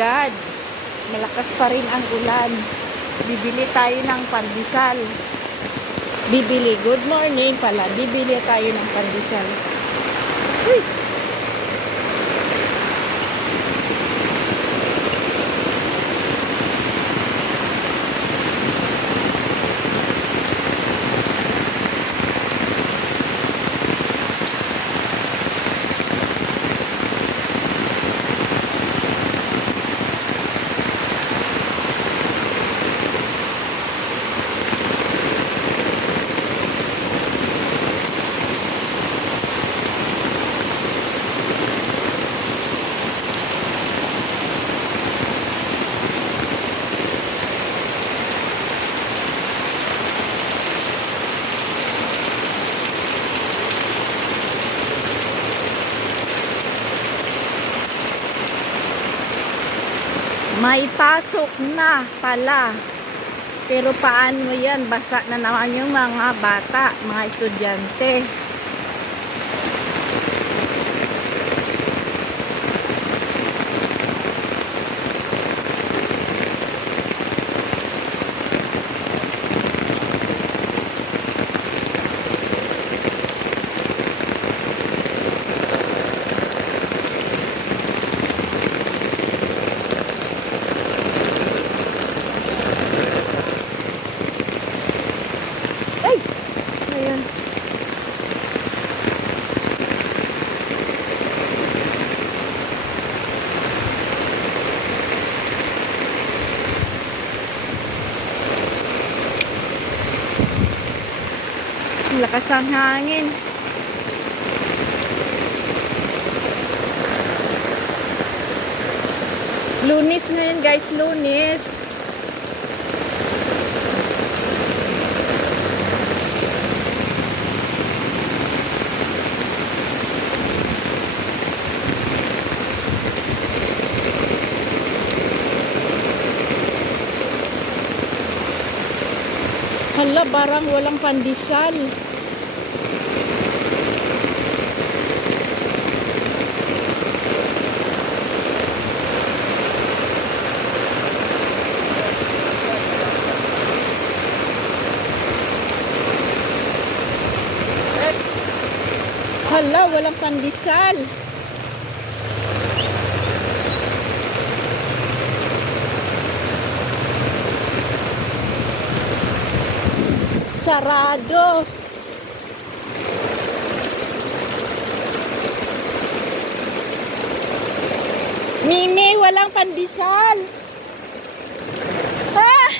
God, malakas pa rin ang ulan. Bibili tayo ng pandesal. Good morning pala. Bibili tayo ng pandesal. Uy! May pasok na pala. Pero paano yan? Basa na naman yung mga bata, mga estudyante. Ayan. Ang lakas ng hangin. Lunes ngayon guys, Lunes. Hala, barang walang pandesal. Hala, walang pandesal. Sarado. Mimi, walang pandesal. Ah!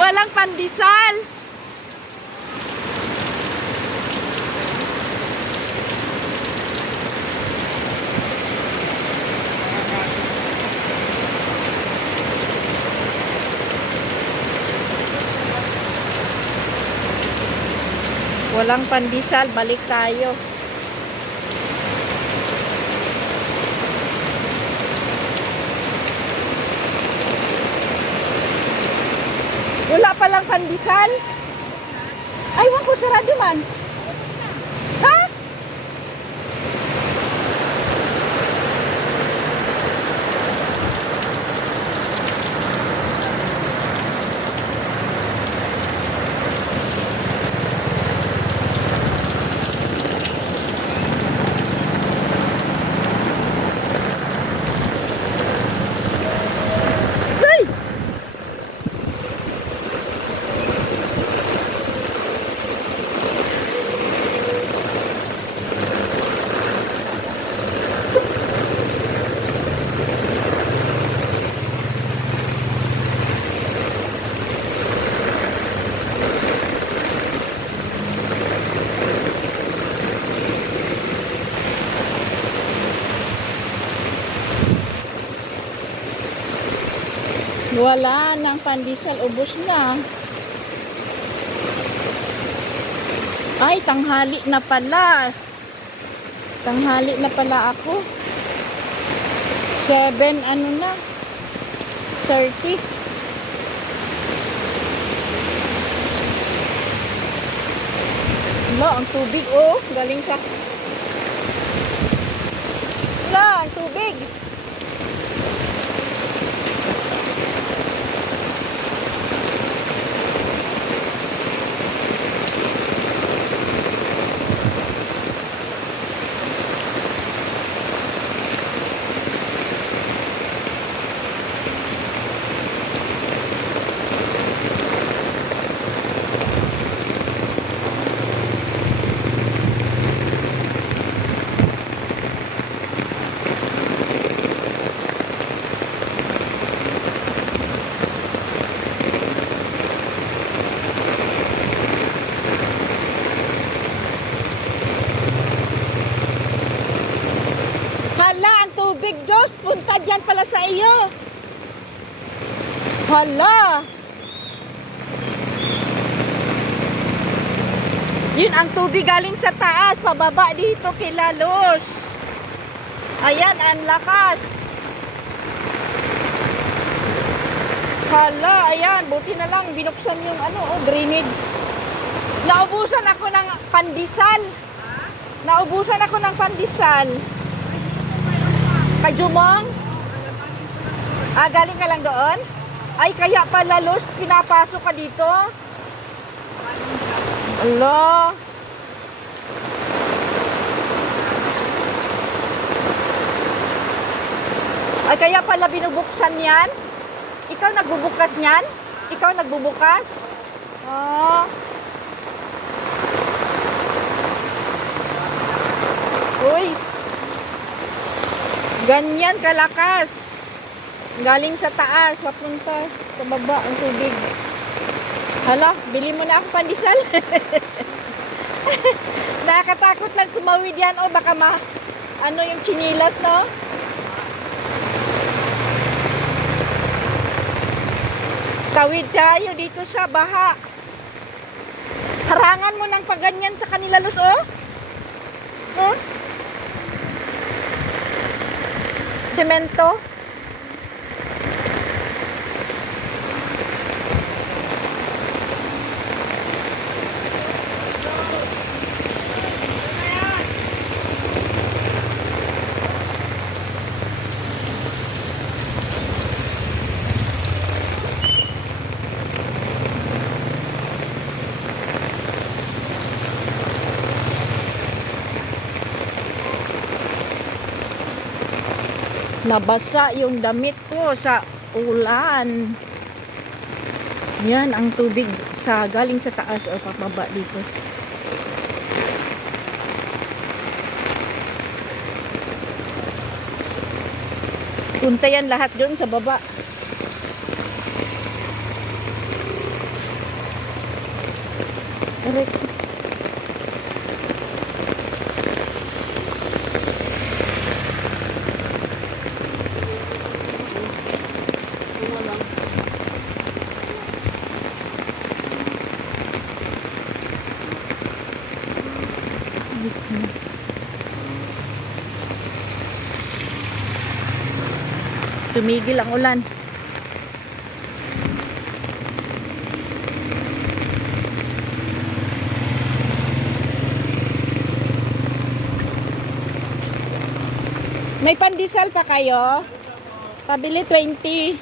Walang pandesal. Walang pandesal, balik tayo. Wala palang pandesal? Aywan ko, sarado man. Ha? Wala nang pandesal, ubos na. Ay, tanghali na pala. Tanghali na pala ako. 7, ano na? 30. Wala, ang tubig, oh. Galing sa... Wala, ang tubig. Lalos, punta dyan pala sa iyo. Hala. Yun ang tubig galing sa taas, pababa dito kay Lalos. Ayan, ang lakas. Hala, ayan, buti na lang binuksan yung drainage. Naubusan ako ng pandesal. Naubusan ako ng pandesal. Kay Jumong? Galing ka lang doon? Ay, kaya pala, Los, pinapasok ka dito? Ala. Ay, kaya pala binubuksan yan? Ikaw nagbubukas niyan? Ikaw nagbubukas? Ah. Uy. Ganyan kalakas. Galing sa taas, papunta sa baba ang tubig. Hala, bili mo na ako pandesal. Nakakatakot lang tumawid yan. O baka yung chinilas, no? Tawid tayo dito sa baha. Harangan mo ng paganyan sa kanila, Los, oh. Huh? Semento. Nabasa yung damit ko sa ulan. Yan ang tubig galing sa taas o pababa dito. Punta yan lahat doon sa baba. Correct. Tumigil ang ulan. May pandesal pa kayo? Pabili 20.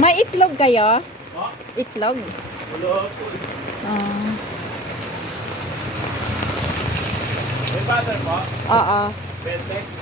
May itlog kayo? Itlog? May butter po? Oo. 20?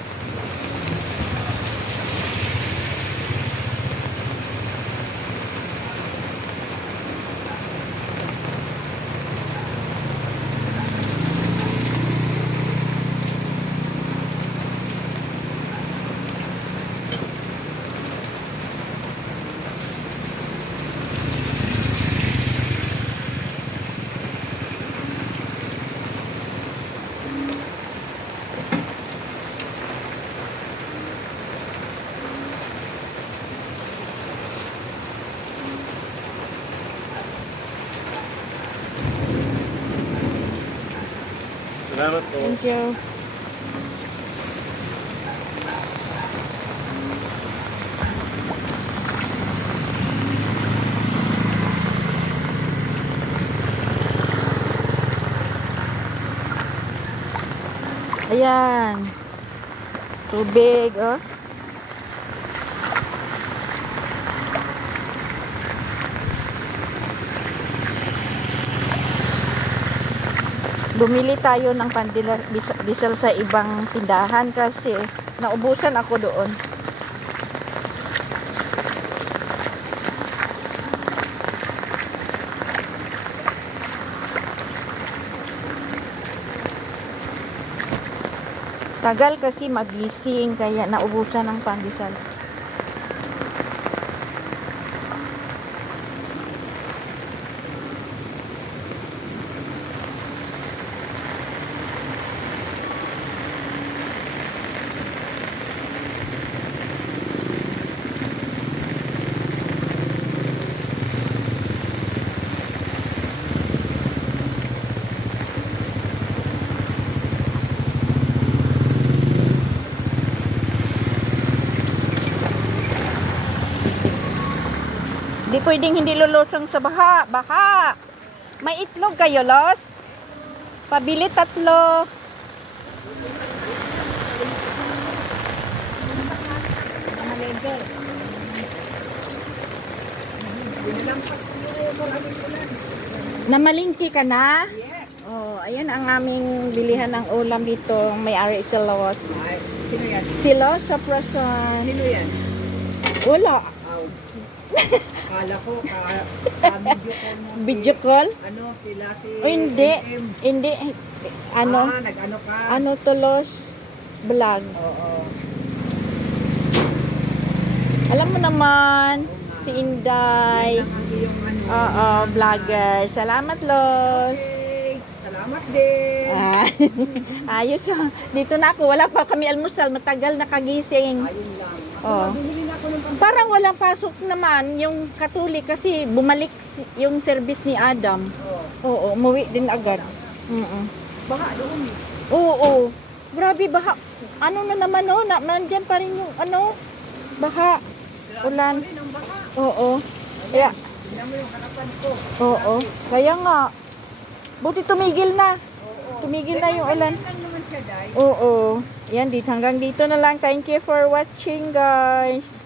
Salamat po. Thank you. Ayan. Tubig, oh. Bumili tayo ng pandesal sa ibang tindahan kasi naubusan ako doon. Tagal kasi magising kaya naubusan ng pandesal. Di pwedeng hindi lulusong sa baha. Baha! May itlog kayo, Los? Pabili 3. Namalingki ka na? Oh, ayan ang aming bilihan ng ulam dito. May-ari si Los. Sino yan? Si Los sa Prasan. Sino yan? Wala. Aw. Kala ko, ka-video call mo. Video call? Ano, sila si O hindi. MM. Hindi. Ano? Nag-ano ka? Ano to, Los? Vlog. Oo. Alam mo naman, si Inday. Ang iyong ano. Oo, vlogger. Salamat, Los. Okay. Salamat din. Ah, ayos. Dito na ako. Wala pa kami almusal. Matagal na kagising. Ayun lang. Oh. Bumili na ako ng Parang walang pasok naman yung Katolik kasi bumalik yung service ni Adam. Oo, umuwi din agad. baka doon. Oo. Grabe, baha. Ano na naman, oh, nandyan pa rin yung, ano, baha. Ulan. Ang baka. Oo. Kaya, Tingnan mo yung harapan ko. oo. Kaya nga. Buti tumigil na. Tumigil na yung ulan. Lang naman siya, Day. Oo. Yan, hanggang dito na lang. Thank you for watching, guys.